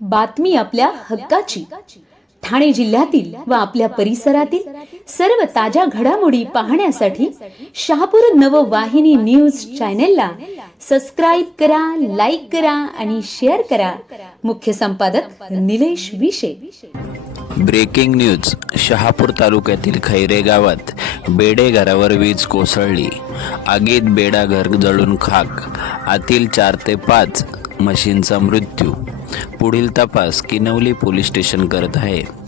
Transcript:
बातमी आपल्या हक्काची. ठाणे जिल्ह्यातील व आपल्या परिसरातील सर्व ताज्या घडामोडी पाहण्यासाठी शहापूर नववाहिनी न्यूज चॅनेलला सबस्क्राईब करा लाईक करा आणि शेअर करा. मुख्य संपादक निलेश विशे. ब्रेकिंग न्यूज शहापूर तालुक्यातील खैरे गावात बेडे घरावर वीज कोसळली. आगीत बेडा घर जळून खाक. आतील चार ते पाच म्हशींचा मृत्यू. पुढील तपास किनवली पोलीस स्टेशन करत आहे.